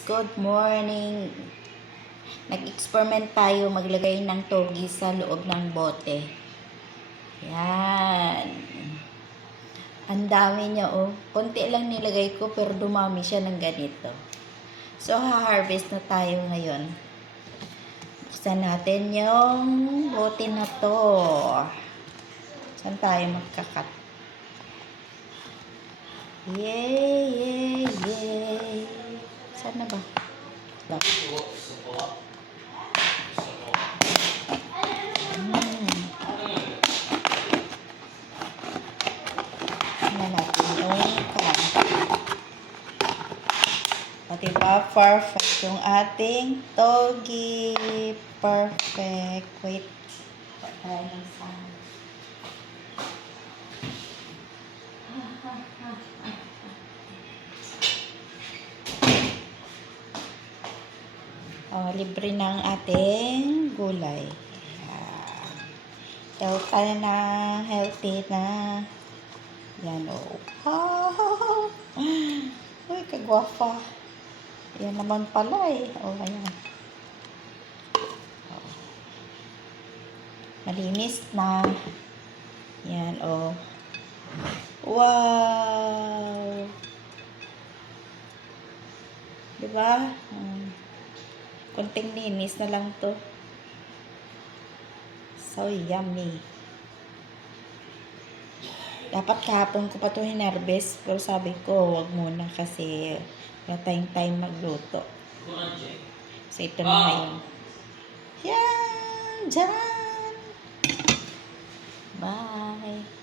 Good morning. Nag-experiment tayo maglagay ng togi sa loob ng bote. Yan. Ang dami niya oh. Konti lang nilagay ko pero dumami siya ng ganito. So, ha-harvest na tayo ngayon. Buksan natin yung bote na to. Saan tayo magkakat? Yay! Yay! Yay! Saan na ba? O diba, perfect yung ating togi. Perfect. Wait. Patay ng sound. O, libre ng ating gulay. Healthy na. Healthy na. Yan o. Oh. Uy, kagwafa. Yan naman pala eh. O, ayan. O. Malinis na. Yan o. Wow! Diba? Konting linis na lang to. So yummy. Dapat kahapon ko pa to hinarvest. Pero sabi ko, wag muna kasi wala tayong time magluto. So ito na ngayon. Yan! Diyan! Bye!